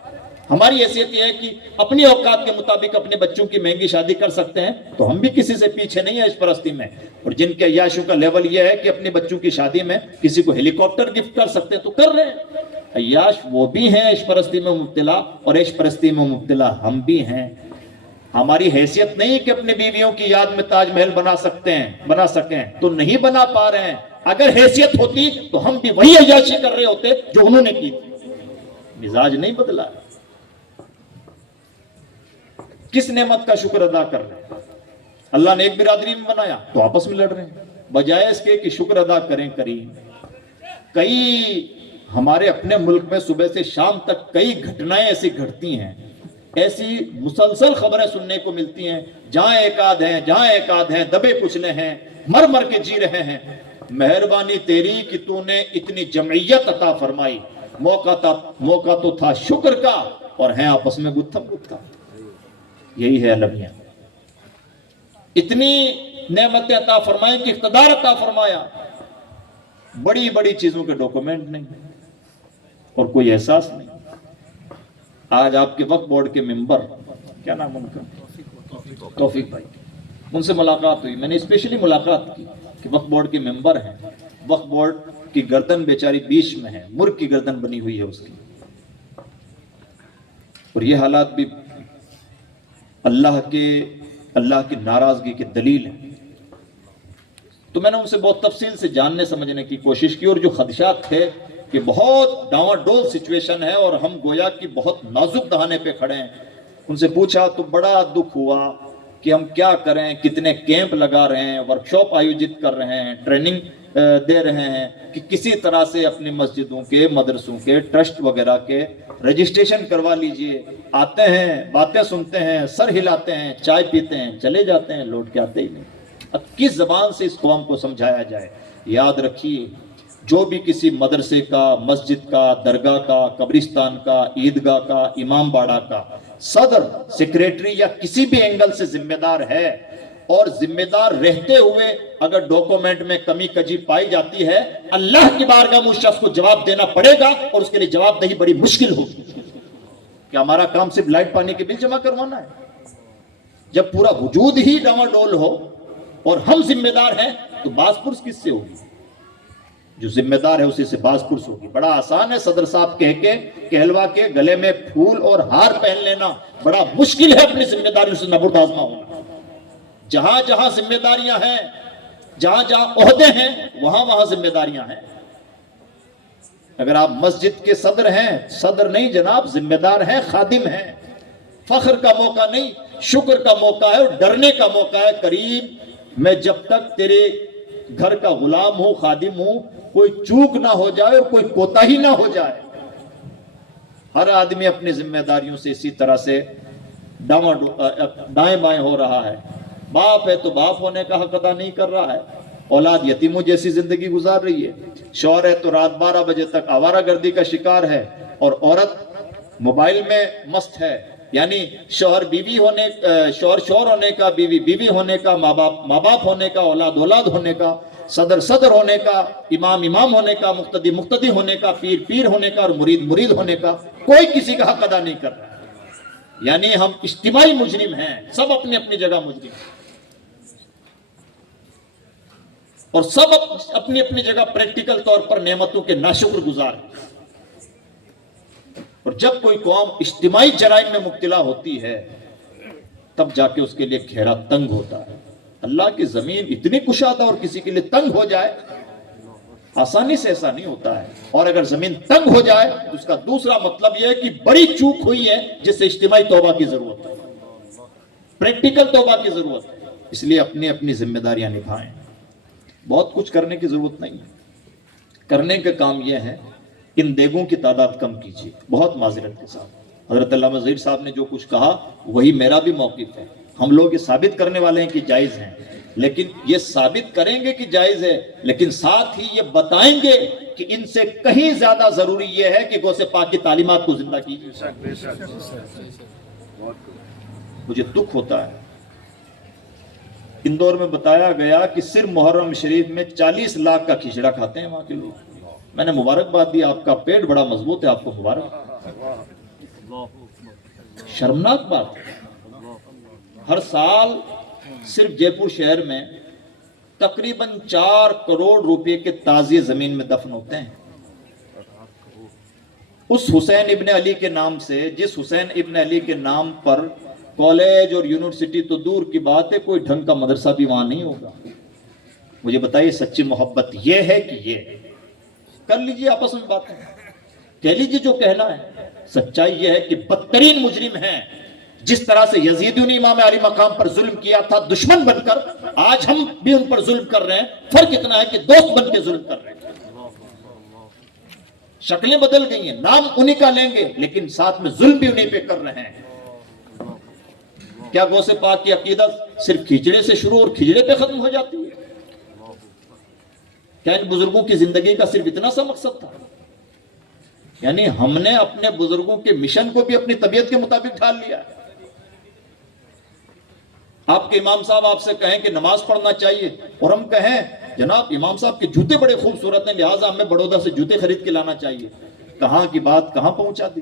ہماری حیثیت یہ ہے کہ اپنی اوقات کے مطابق اپنے بچوں کی مہنگی شادی کر سکتے ہیں, تو ہم بھی کسی سے پیچھے نہیں ہیں اس پرستی میں. اور جن کے عیاشوں کا لیول یہ ہے کہ اپنے بچوں کی شادی میں کسی کو ہیلی کاپٹر گفٹ کر سکتے ہیں تو کر رہے ہیں. عیاش وہ بھی ہیں عیش پرستی میں مبتلا, اور عیش پرستی میں مبتلا ہم بھی ہیں. ہماری حیثیت نہیں کہ اپنے بیویوں کی یاد میں تاج محل بنا سکیں, تو نہیں بنا پا رہے ہیں. اگر حیثیت ہوتی تو ہم بھی وہی عیاشی کر رہے ہوتے جو انہوں نے کی تھی. مزاج نہیں بدلا. کس نعمت کا شکر ادا کر رہے ہیں؟ اللہ نے ایک برادری میں بنایا تو آپس میں لڑ رہے ہیں, بجائے اس کے کہ شکر ادا کریں. کریم کئی ہمارے اپنے ملک میں صبح سے شام تک کئی گھٹنائیں ایسی گھٹتی ہیں, ایسی مسلسل خبریں سننے کو ملتی ہیں, جہاں ایک آدھ ہیں, دبے کچلے ہیں, مر کے جی رہے ہیں. مہربانی تیری کہ تو نے اتنی جمعیت عطا فرمائی. موقع تو تھا شکر کا, اور ہیں آپس میں گتھم گتھا. یہی ہے المیہ. اتنی نعمتیں عطا فرمائیں کہ اقتدار عطا فرمایا, بڑی بڑی چیزوں کے ڈاکومنٹ نہیں اور کوئی احساس نہیں. آج آپ کے وقت بورڈ کے ممبر کیا نام ان کا، توفیق بھائی، ان سے ملاقات ہوئی. میں نے اسپیشلی ملاقات کی کہ وقف بورڈ کے ممبر ہیں، وقف بورڈ کی گردن بیچاری بیچ میں ہے، مرغ کی گردن بنی ہوئی ہے اس کی، اور یہ حالات بھی اللہ کی ناراضگی کی دلیل ہے. تو میں نے ان سے بہت تفصیل سے جاننے سمجھنے کی کوشش کی، اور جو خدشات تھے کہ بہت ڈاواں ڈول سچویشن ہے اور ہم گویا کہ بہت نازک دہانے پہ کھڑے ہیں، ان سے پوچھا تو بڑا دکھ ہوا کہ ہم کیا کریں، کتنے کیمپ لگا رہے ہیں، ورکشاپ آیوجت کر رہے ہیں، ٹریننگ دے رہے ہیں کہ کسی طرح سے اپنی مسجدوں کے، مدرسوں کے، ٹرسٹ وغیرہ کے رجسٹریشن کروا لیجئے. آتے ہیں، باتیں سنتے ہیں، سر ہلاتے ہیں، چائے پیتے ہیں، چلے جاتے ہیں، لوٹ کے آتے ہی نہیں. اب کس زبان سے اس قوم کو سمجھایا جائے؟ یاد رکھیے، جو بھی کسی مدرسے کا، مسجد کا، درگاہ کا، قبرستان کا، عیدگاہ کا، امام باڑہ کا صدر، سیکریٹری یا کسی بھی اینگل سے ذمہ دار ہے، اور ذمہ دار رہتے ہوئے اگر ڈاکومنٹ میں کمی کجی پائی جاتی ہے، اللہ کی بارگاہ میں اس شخص کو جواب دینا پڑے گا، اور اس کے لیے جواب دہی بڑی مشکل ہوگی. کہ ہمارا کام صرف لائٹ پانی کے بل جمع کروانا ہے؟ جب پورا وجود ہی ڈاواڈول ہو اور ہم ذمہ دار ہیں تو باز پرس کس سے ہوگی؟ جو ذمہ دار ہے اسی سے باز پرس ہوگی. بڑا آسان ہے صدر صاحب کہلوا کے گلے میں پھول اور ہار پہن لینا، بڑا مشکل ہے اپنی ذمہ داریوں سے نبردآزما ہونا. جہاں جہاں ذمہ داریاں ہیں، جہاں جہاں عہدے ہیں، وہاں وہاں ذمہ داریاں ہیں. اگر آپ مسجد کے صدر ہیں، صدر نہیں جناب، ذمہ دار ہیں، خادم ہیں. فخر کا موقع نہیں، شکر کا موقع ہے اور ڈرنے کا موقع ہے. قریب میں جب تک تیرے گھر کا غلام ہوں، خادم ہوں، کوئی چوک نہ ہو جائے اور کوئی کوتاہی نہ ہو جائے. ہر آدمی اپنی ذمہ داریوں سے اسی طرح سے دائیں بائیں ہو رہا ہے. باپ ہے تو باپ ہونے کا حق ادا نہیں کر رہا ہے، اولاد یتیموں جیسی زندگی گزار رہی ہے. شوہر ہے تو رات 12 بجے تک آوارہ گردی کا شکار ہے، اور عورت موبائل میں مست ہے. یعنی شوہر شوہر ہونے کا، بیوی بیوی ہونے کا، ماں باپ ہونے کا، اولاد اولاد ہونے کا، صدر ہونے کا، امام ہونے کا، مقتدی ہونے کا، پیر ہونے کا، اور مرید ہونے کا. کوئی کسی کا حق ادا نہیں کر رہا. یعنی ہم اجتماعی مجرم ہیں، سب اپنی اپنی جگہ مجرم ہیں، اور سب اپنی اپنی جگہ پریکٹیکل طور پر نعمتوں کے ناشکر گزار ہیں. اور جب کوئی قوم اجتماعی جرائم میں مبتلا ہوتی ہے تب جا کے اس کے لیے گھیرا تنگ ہوتا ہے. اللہ کی زمین اتنی کشادہ اور کسی کے لیے تنگ ہو جائے، آسانی سے ایسا نہیں ہوتا ہے. اور اگر زمین تنگ ہو جائے تو اس کا دوسرا مطلب یہ ہے کہ بڑی چوک ہوئی ہے جس سے اجتماعی توبہ کی ضرورت ہے، پریکٹیکل توبہ کی ضرورت ہے. اس لیے اپنی اپنی ذمہ داریاں نبھائیں. بہت کچھ کرنے کی ضرورت نہیں ہے. کرنے کا کام یہ ہے ان دیگوں کی تعداد کم کیجیے. بہت معذرت کے ساتھ حضرت علامہ ظہیر صاحب نے جو کچھ کہا وہی میرا بھی موقف ہے. ہم لوگ یہ ثابت کرنے والے ہیں کہ جائز ہیں، لیکن یہ ثابت کریں گے کہ جائز ہے، لیکن ساتھ ہی یہ بتائیں گے کہ ان سے کہیں زیادہ ضروری یہ ہے کہ غوث پاک کی تعلیمات کو زندہ کیجیے. مجھے دکھ ہوتا ہے، اندور میں بتایا گیا کہ صرف محرم شریف میں 40 لاکھ کا کھچڑا کھاتے ہیں وہاں کے لوگ. میں نے مبارکباد دی، آپ کا پیٹ بڑا مضبوط ہے، آپ کو مبارک. شرمناک بات ہے. ہر سال صرف جے پور شہر میں تقریباً 4 کروڑ روپے کے تعزیے زمین میں دفن ہوتے ہیں. اس حسین ابن علی کے نام سے، جس حسین ابن علی کے نام پر کالج اور یونیورسٹی تو دور کی بات ہے، کوئی ڈھنگ کا مدرسہ بھی وہاں نہیں ہوگا. مجھے بتائیے سچی محبت یہ ہے کہ یہ کر لیجیے آپس میں باتیں، کہہ لیجیے جو کہنا ہے. سچائی یہ ہے کہ بدترین مجرم ہیں. جس طرح سے یزیدیوں نے امام علی مقام پر ظلم کیا تھا دشمن بن کر، آج ہم بھی ان پر ظلم کر رہے ہیں. فرق اتنا ہے کہ دوست بن کے ظلم کر رہے ہیں. شکلیں بدل گئی ہیں، نام انہی کا لیں گے لیکن ساتھ میں ظلم بھی انہی پہ کر رہے ہیں. کیا غوث پاک کی عقیدت صرف کھچڑے سے شروع اور کھچڑے پہ ختم ہو جاتی ہے؟ کیا ان بزرگوں کی زندگی کا صرف اتنا سا مقصد تھا؟ یعنی ہم نے اپنے بزرگوں کے مشن کو بھی اپنی طبیعت کے مطابق ڈھال لیا. آپ کے امام صاحب آپ سے کہیں کہ نماز پڑھنا چاہیے اور ہم کہیں جناب امام صاحب کے جوتے بڑے خوبصورت ہیں لہٰذا ہمیں بڑودہ سے جوتے خرید کے لانا چاہیے. کہاں کی بات کہاں پہنچا دی.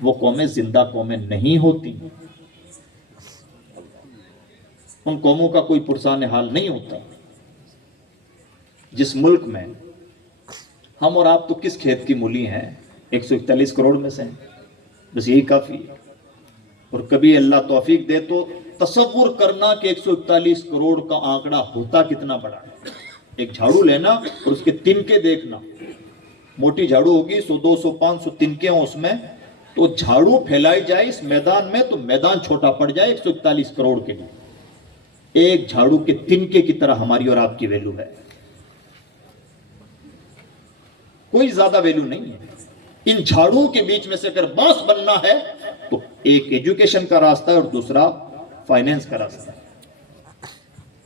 وہ قومیں زندہ قومیں نہیں ہوتی، ان قوموں کا کوئی پرسان حال نہیں ہوتا۔ جس ملک میں ہم اور آپ تو کس کھیت کی مولی ہیں، 141 کروڑ میں سے ہیں، بس یہی کافی ہے۔ اور کبھی اللہ توفیق دے تو تصور کرنا کہ 141 کروڑ کا آنکڑا ہوتا کتنا بڑا ہے۔ ایک جھاڑو لینا اور اس کے تنکے دیکھنا، موٹی جھاڑو ہوگی 100 200 500 تنکے ہوں اس میں، تو جھاڑو پھیلائی جائے اس میدان میں تو میدان چھوٹا پڑ جائے 141 کروڑ کے لیے۔ ایک جھاڑو کے تنکے کی طرح ہماری اور آپ کی ویلو ہے، کوئی زیادہ ویلو نہیں ہے۔ ان جھاڑوں کے بیچ میں سے اگر بانس بننا ہے تو ایک ایجوکیشن کا راستہ ہے اور دوسرا فائنینس کا راستہ ہے۔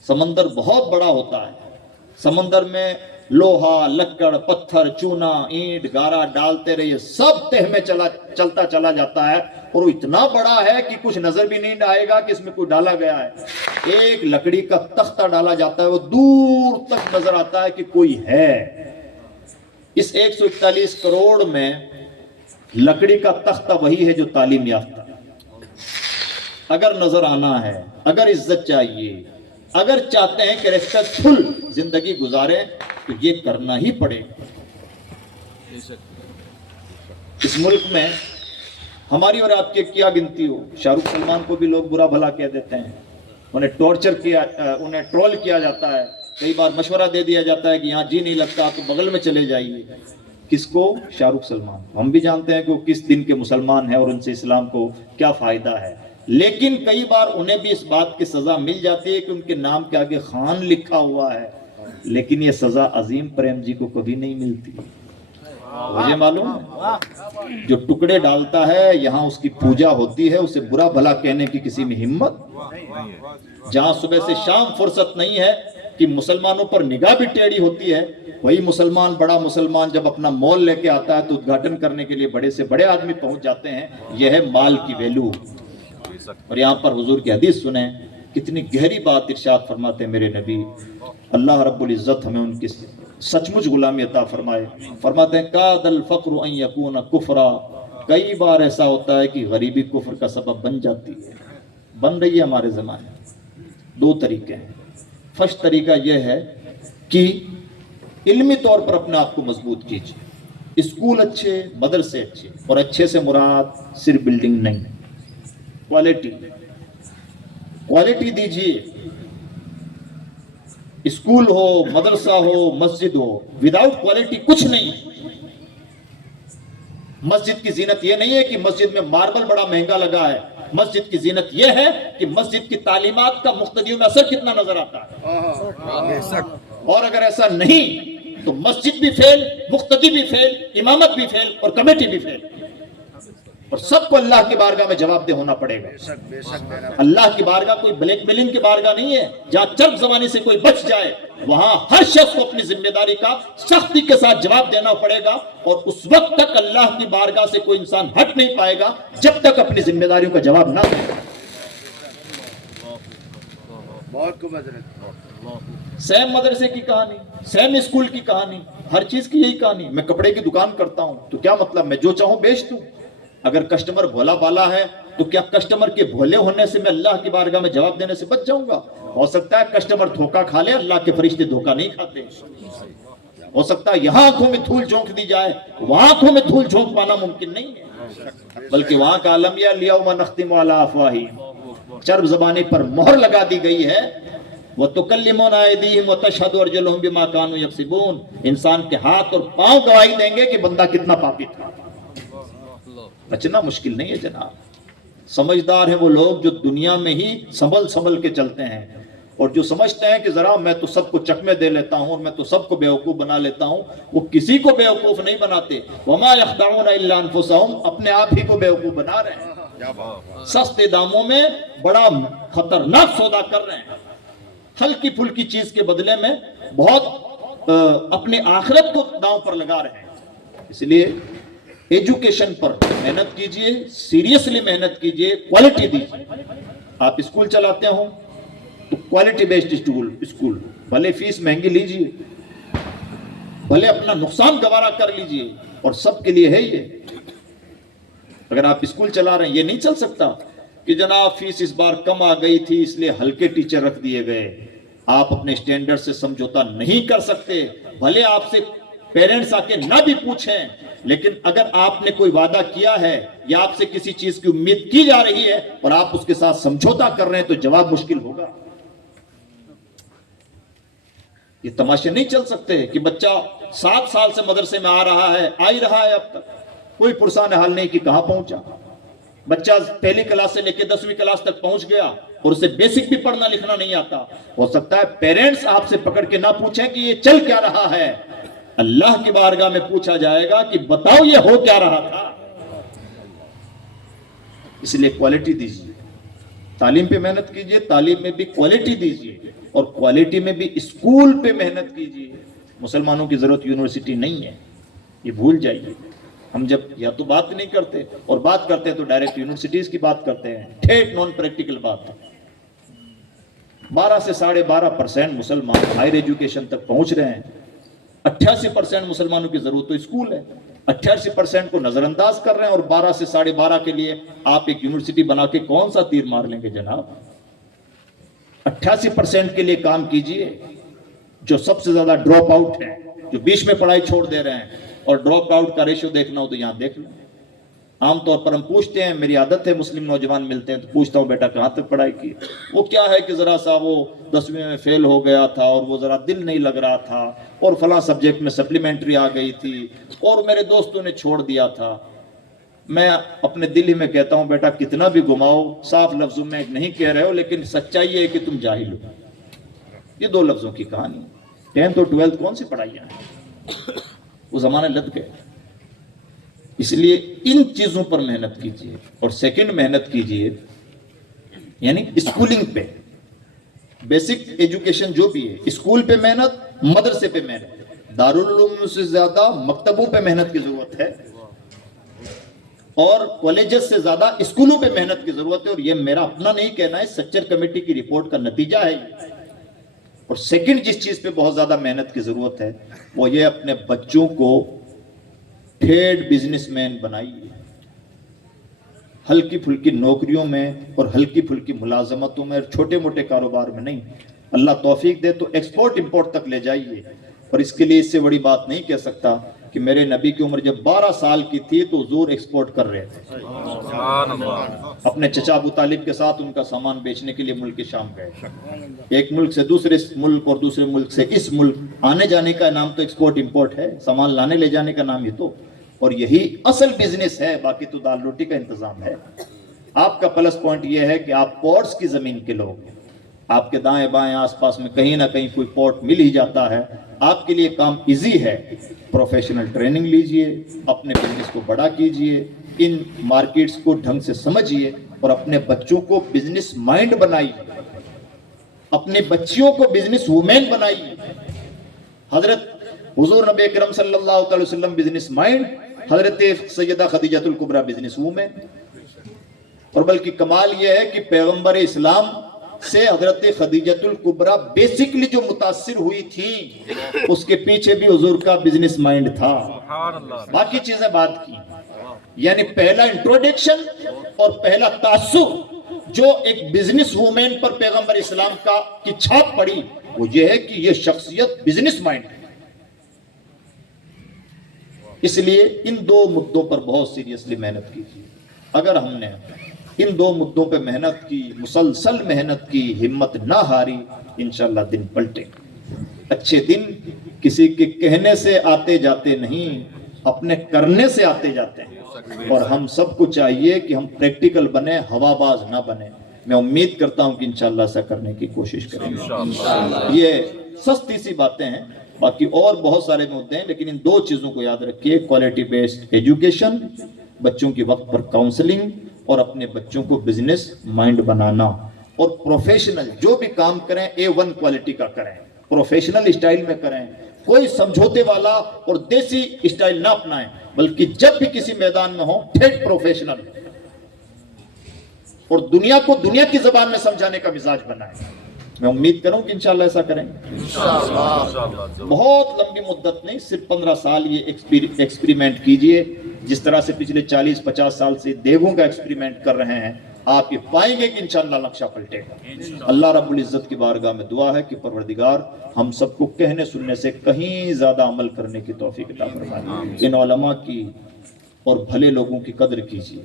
سمندر بہت بڑا ہوتا ہے، سمندر میں لوہا، لکڑ، پتھر، چونا، اینٹ، گارا ڈالتے رہیے، سب تہ میں چلتا چلا جاتا ہے، اور وہ اتنا بڑا ہے کہ کچھ نظر بھی نہیں آئے گا کہ اس میں کوئی ڈالا گیا ہے۔ ایک لکڑی کا تختہ ڈالا جاتا ہے، وہ دور تک نظر آتا ہے کہ کوئی ہے۔ اس 141 کروڑ میں لکڑی کا تختہ وہی ہے جو تعلیم یافتہ ہے۔ اگر نظر آنا ہے، اگر عزت چاہیے، اگر چاہتے ہیں کہ ریسپیکٹ فل زندگی گزاریں تو یہ کرنا ہی پڑے گا۔ اس ملک میں ہماری اور آپ کی کیا گنتی ہو، شاہ رخ سلمان کو بھی لوگ برا بھلا کہہ دیتے ہیں، انہیں ٹارچر کیا، انہیں ٹرول کیا جاتا ہے، کئی بار مشورہ دے دیا جاتا ہے کہ یہاں جی نہیں لگتا تو بغل میں چلے جائیے۔ کس کو؟ شاہ رخ سلمان۔ ہم بھی جانتے ہیں کہ وہ کس دن کے مسلمان ہیں اور ان سے اسلام کو کیا فائدہ ہے، لیکن کئی بار انہیں بھی اس بات کی سزا مل جاتی ہے کہ ان کے نام کے آگے خان لکھا ہوا ہے، لیکن یہ سزا عظیم پریم جی کو کبھی نہیں ملتی۔ مجھے معلوم ہے جو ٹکڑے ڈالتا ہے یہاں اس کی پوجا ہوتی ہے، اسے برا بھلا کہنے کی کسی میں ہمت؟ جہاں صبح سے شام فرصت نہیں ہے کہ مسلمانوں پر نگاہ بھی ٹیڑھی ہوتی ہے، وہی مسلمان، بڑا مسلمان جب اپنا مول لے کے آتا ہے تو ادگھاٹن کرنے کے لیے بڑے سے بڑے آدمی پہنچ جاتے ہیں۔ یہ ہے مال کی ویلو۔ اور یہاں پر حضور کی حدیث سنیں، کتنی گہری بات ارشاد فرماتے ہیں میرے نبی۔ اللہ رب العزت ہمیں ان کی سچ مچ غلامی عطا فرمائے۔ فرماتے ہیں کاد الفقر ان یکون کفرا، کئی بار ایسا ہوتا ہے کہ غریبی کفر کا سبب بن جاتی ہے، بن رہی ہے ہمارے زمانے میں۔ دو طریقے ہیں۔ فرسٹ طریقہ یہ ہے کہ علمی طور پر اپنے آپ کو مضبوط کیجیے، اسکول اچھے، مدرسے اچھے، اور اچھے سے مراد صرف بلڈنگ نہیں، کوالٹی دیجیے۔ اسکول ہو، مدرسہ ہو، مسجد ہو، وداؤٹ کوالٹی کچھ نہیں۔ مسجد کی زینت یہ نہیں ہے کہ مسجد میں ماربل بڑا مہنگا لگا ہے، مسجد کی زینت یہ ہے کہ مسجد کی تعلیمات کا مقتدیوں میں اثر کتنا نظر آتا ہے۔ اور اگر ایسا نہیں تو مسجد بھی فیل، مقتدی بھی فیل، امامت بھی فیل، اور کمیٹی بھی فیل، اور سب کو اللہ کی بارگاہ میں جواب دہ ہونا پڑے گا۔ اللہ کی بارگاہ کوئی بلیک میلنگ کی بارگاہ نہیں ہے جہاں چرب زبانی سے کوئی بچ جائے، وہاں ہر شخص کو اپنی ذمہ داری کا سختی کے ساتھ جواب دینا پڑے گا، اور اس وقت تک اللہ کی بارگاہ سے کوئی انسان ہٹ نہیں پائے گا جب تک اپنی ذمہ داریوں کا جواب نہ دے۔ سیم مدرسے کی کہانی، سیم اسکول کی کہانی، ہر چیز کی یہی کہانی۔ میں کپڑے کی دکان کرتا ہوں تو کیا مطلب میں جو چاہوں بیچ دوں؟ اگر کسٹمر بھولا بالا ہے تو کیا کسٹمر کے بھولے ہونے سے میں اللہ کی بارگاہ میں جواب دینے سے بچ جاؤں گا؟ ہو سکتا ہے کسٹمر دھوکہ کھا لے، اللہ کے فرشتے دھوکہ نہیں کھاتے۔ ہو سکتا ہے یہاں آنکھوں میں دھول جھونک دی جائے، وہاں آنکھوں میں دھول جھونک پانا ممکن نہیں ہے، بلکہ وہاں کا عالم یہ الیوم نختم علی افواہہم، چرب زبانی پر مہر لگا دی گئی ہے۔ وَتُكَلِّمُنَا أَيْدِيهِمْ وَتَشْهَدُ أَرْجُلُهُمْ بِمَا كَانُوا يَكْسِبُونَ، انسان کے ہاتھ اور پاؤں گواہی دیں گے کہ بندہ کتنا پاپی تھا۔ بچنا مشکل نہیں ہے جناب۔ سمجھدار ہیں وہ لوگ جو دنیا میں ہی سنبھل کے چلتے ہیں، اور جو سمجھتے ہیں کہ ذرا میں تو سب کو چکمے دے لیتا ہوں اور میں تو سب کو بیوقوف بنا لیتا ہوں، وہ کسی کو بیوقوف نہیں بناتے۔ وَمَا يَخْدَعُونَ إِلَّا أَنفُسَهُمْ، اپنے آپ ہی کو بیوقوف بنا رہے ہیں، سستے داموں میں بڑا خطرناک سودا کر رہے ہیں، ہلکی پھلکی چیز کے بدلے میں بہت اپنے آخرت کو داؤں پر لگا رہے ہیں۔ اس لیے ایجوکیشن پر محنت کیجئے، سیریسلی محنت کیجئے، کوالٹی دیجئے۔ آپ اسکول چلاتے ہوں تو کوالٹی بیسڈ اسکول، بھلے فیس مہنگی لیجئے، بھلے اپنا نقصان گوارا کر لیجئے، اور سب کے لیے ہے یہ۔ اگر آپ اسکول چلا رہے ہیں یہ نہیں چل سکتا کہ جناب فیس اس بار کم آ گئی تھی اس لیے ہلکے ٹیچر رکھ دیے گئے. آپ اپنے اسٹینڈرڈ سے سمجھوتا نہیں کر سکتے, بھلے آپ سے پیرنٹس آ کے نہ بھی پوچھیں, لیکن اگر آپ نے کوئی وعدہ کیا ہے یا آپ سے کسی چیز کی امید کی جا رہی ہے اور آپ اس کے ساتھ سمجھوتا کر رہے ہیں تو جواب مشکل ہوگا. یہ تماشے نہیں چل سکتے کہ بچہ 7 سال سے مدرسے میں آ رہا ہے اب تک کوئی پرسان حال نہیں کہ کہاں پہنچا. بچہ پہلی کلاس سے لے کے 10ویں کلاس تک پہنچ گیا اور اسے بیسک بھی پڑھنا لکھنا نہیں آتا. ہو سکتا ہے پیرنٹس آپ سے پکڑ کے نہ پوچھیں کہ یہ چل کیا رہا ہے, اللہ کی بارگاہ میں پوچھا جائے گا کہ بتاؤ یہ ہو کیا رہا تھا. اس لیے کوالٹی دیجیے, تعلیم پہ محنت کیجیے, تعلیم میں بھی کوالٹی دیجیے اور کوالٹی میں بھی اسکول پہ محنت کیجیے. مسلمانوں کی ضرورت یونیورسٹی نہیں ہے, یہ بھول جائیے. ہم جب یا تو بات نہیں کرتے اور بات کرتے ہیں تو ڈائریکٹ یونیورسٹیز کی بات کرتے ہیں, ٹھیٹ نان پریکٹیکل بات ہے. 12 سے 12.5% مسلمان ہائر ایجوکیشن تک پہنچ رہے ہیں. 88% مسلمانوں کی ضرورت تو اسکول ہے, 88% کو نظر انداز کر رہے ہیں اور 12 سے 12.5 کے لیے آپ ایک یونیورسٹی بنا کے کون سا تیر مار لیں گے جناب. 88% کے لیے کام کیجئے. جو سب سے زیادہ ڈراپ آؤٹ ہیں, جو بیچ میں پڑھائی چھوڑ دے رہے ہیں, اور ڈراپ آؤٹ کا ریشو دیکھنا ہو تو یہاں دیکھ لیں. عام طور پر ہم پوچھتے ہیں, میری عادت ہے مسلم نوجوان ملتے ہیں تو پوچھتا ہوں بیٹا کہاں تک پڑھائی کی. وہ کیا ہے کہ ذرا سا وہ 10ویں میں فیل ہو گیا تھا اور وہ ذرا دل نہیں لگ رہا تھا اور فلاں سبجیکٹ میں سپلیمنٹری آ گئی تھی اور میرے دوستوں نے چھوڑ دیا تھا. میں اپنے دل ہی میں کہتا ہوں بیٹا کتنا بھی گھماؤ, صاف لفظوں میں نہیں کہہ رہے ہو لیکن سچائی ہے کہ تم جاہل ہو. یہ 2 لفظوں کی کہانی. 10th اور 12th کون سی پڑھائیاں ہیں, وہ زمانے لگ گئے. اس لیے ان چیزوں پر محنت کیجیے. اور سیکنڈ محنت کیجیے یعنی اسکولنگ پہ, بیسک ایجوکیشن جو بھی ہے اسکول پہ محنت, مدرسے پہ محنت. دارالعلوم سے زیادہ مکتبوں پہ محنت کی ضرورت ہے اور کالجز سے زیادہ اسکولوں پہ محنت کی ضرورت ہے. اور یہ میرا اپنا نہیں کہنا ہے, سچر کمیٹی کی رپورٹ کا نتیجہ ہے. اور سیکنڈ جس چیز پہ بہت زیادہ محنت کی ضرورت ہے وہ یہ اپنے بچوں کو ٹریڈ بزنس مین بنائیے. ہلکی پھلکی نوکریوں میں اور ہلکی پھلکی ملازمتوں میں اور چھوٹے موٹے کاروبار میں نہیں. اللہ توفیق دے تو ایکسپورٹ امپورٹ تک لے جائیے. اور اس کے لیے اس سے بڑی بات نہیں کہہ سکتا کہ میرے نبی کی عمر جب 12 سال کی تھی تو حضور ایکسپورٹ کر رہے تھے. اپنے چچا ابو طالب کے ساتھ ان کا سامان بیچنے کے لیے ملک شام گئے. ایک ملک سے دوسرے ملک اور دوسرے ملک سے اس ملک آنے جانے کا نام تو ایکسپورٹ امپورٹ ہے, سامان لانے لے جانے کا نام ہی تو. اور یہی اصل بزنس ہے, باقی تو دال روٹی کا انتظام ہے. آپ کا پلس پوائنٹ یہ ہے کہ آپ پورٹس کی زمین کے لوگ ہیں. آپ کے دائیں بائیں آس پاس میں کہیں نہ کہیں کوئی پورٹ مل ہی جاتا ہے. آپ کے لیے کام ایزی ہے. پروفیشنل ٹریننگ لیجئے, اپنے بزنس کو بڑا کیجئے, ان مارکیٹس کو ڈھنگ سے سمجھیے اور اپنے بچوں کو بزنس مائنڈ بنائیے, اپنے بچیوں کو بزنس وومین بنائیے. حضرت حضور نبی اکرم صلی اللہ علیہ وسلم بزنس مائنڈ, حضرت سیدہ خدیجہ الکبریٰ بزنس وومین. اور بلکہ کمال یہ ہے کہ پیغمبر اسلام سے حضرت خدیجہ الکبریٰ بیسکلی جو متاثر ہوئی تھی اس کے پیچھے بھی حضور کا بزنس مائنڈ تھا. باقی چیزیں بات کی, یعنی پہلا انٹروڈکشن اور پہلا تاثر جو ایک بزنس وومین پر پیغمبر اسلام کی چھاپ پڑی وہ یہ ہے کہ یہ شخصیت بزنس مائنڈ ہے. اس لیے ان 2 مدوں پر بہت سیریسلی محنت کیجیے. اگر ہم نے ان 2 مدوں پہ محنت کی, مسلسل محنت کی, ہمت نہ ہاری, انشاءاللہ دن پلٹیں. اچھے دن کسی کے کہنے سے آتے جاتے نہیں, اپنے کرنے سے آتے جاتے ہیں. اور ہم سب کو چاہیے کہ ہم پریکٹیکل بنیں, ہوا باز نہ بنیں. میں امید کرتا ہوں کہ انشاءاللہ ایسا کرنے کی کوشش کریں گے. یہ سستی سی باتیں ہیں, باقی اور بہت سارے مدے ہیں, لیکن ان 2 چیزوں کو یاد رکھیے, کوالٹی بیسڈ ایجوکیشن, بچوں کی وقت پر کاؤنسلنگ, اور اپنے بچوں کو بزنس مائنڈ بنانا. اور پروفیشنل جو بھی کام کریں A1 کوالٹی کا کریں, پروفیشنل اسٹائل میں کریں, کوئی سمجھوتے والا اور دیسی اسٹائل نہ اپنائیں, بلکہ جب بھی کسی میدان میں ہو ٹھیک پروفیشنل, اور دنیا کو دنیا کی زبان میں سمجھانے کا مزاج بنائیں. میں امید کروں کہ انشاءاللہ ایسا کریں. بہت لمبی مدت نہیں, صرف 15 سال یہ ایکسپیریمنٹ کیجئے. جس طرح سے پچھلے 40-50 سال سے دیگوں کا ایکسپریمنٹ کر رہے ہیں، آپ یہ پائیں گے کہ انشاءاللہ نقشہ پلٹے گا۔ اللہ رب العزت کی بارگاہ میں دعا ہے کہ پروردگار ہم سب کو کہنے سننے سے کہیں زیادہ عمل کرنے کی توفیق عطا فرمائے۔ ان علماء کی اور بھلے لوگوں کی قدر کیجیے۔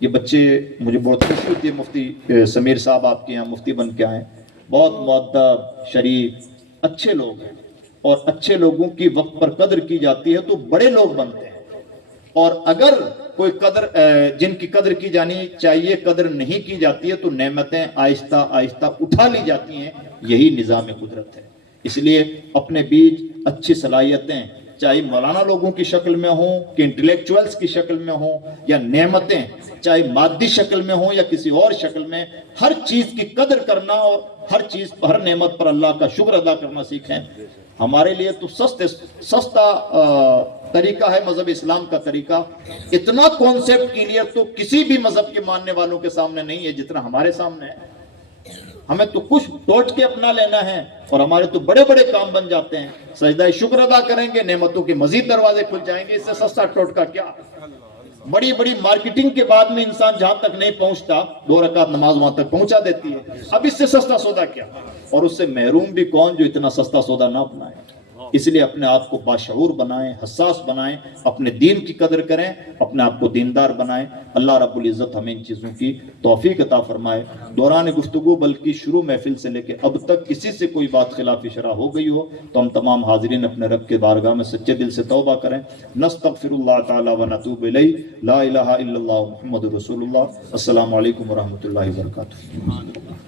یہ بچے، مجھے بہت خوشی ہوتی ہے، مفتی سمیر صاحب آپ کے یہاں مفتی بن کے آئے، بہت مؤدب، شریف، اچھے لوگ ہیں، اور اچھے لوگوں کی وقت پر قدر کی جاتی ہے تو بڑے لوگ بنتے ہیں، اور اگر کوئی قدر جن کی قدر کی جانی چاہیے قدر نہیں کی جاتی ہے تو نعمتیں آہستہ آہستہ اٹھا لی جاتی ہیں۔ یہی نظام قدرت ہے۔ اس لیے اپنے بیچ اچھی صلاحیتیں، چاہے مولانا لوگوں کی شکل میں ہوں کہ انٹلیکچوئلز کی شکل میں ہوں، یا نعمتیں چاہے مادی شکل میں ہوں یا کسی اور شکل میں، ہر چیز کی قدر کرنا اور ہر نعمت پر اللہ کا شکر ادا کرنا سیکھیں۔ ہمارے لیے تو سستا طریقہ ہے مذہب اسلام کا طریقہ۔ اتنا کانسیپٹ کلیئر تو کسی بھی مذہب کے ماننے والوں کے سامنے نہیں ہے جتنا ہمارے سامنے ہے۔ ہمیں تو کچھ ٹوٹ کے اپنا لینا ہے اور ہمارے تو بڑے بڑے کام بن جاتے ہیں۔ سجدہ شکر ادا کریں گے، نعمتوں کے مزید دروازے کھل جائیں گے۔ اس سے سستا ٹوٹکا کیا؟ بڑی بڑی مارکیٹنگ کے بعد میں انسان جہاں تک نہیں پہنچتا، 2 رکعت نماز وہاں تک پہنچا دیتی ہے۔ اب اس سے سستا سودا کیا؟ اور اس سے محروم بھی کون جو اتنا سستا سودا نہ اپنائے۔ اس لیے اپنے آپ کو باشعور بنائیں، حساس بنائیں، اپنے دین کی قدر کریں، اپنے آپ کو دیندار بنائیں۔ اللہ رب العزت ہمیں ان چیزوں کی توفیق عطا فرمائے۔ دوران گفتگو بلکہ شروع محفل سے لے کے اب تک کسی سے کوئی بات خلاف شرع ہو گئی ہو تو ہم تمام حاضرین اپنے رب کے بارگاہ میں سچے دل سے توبہ کریں۔ نستغفر اللہ تعالی و نتوب الیہ، لا الہ الا اللہ محمد رسول اللہ۔ السلام علیکم ورحمۃ اللہ وبرکاتہ۔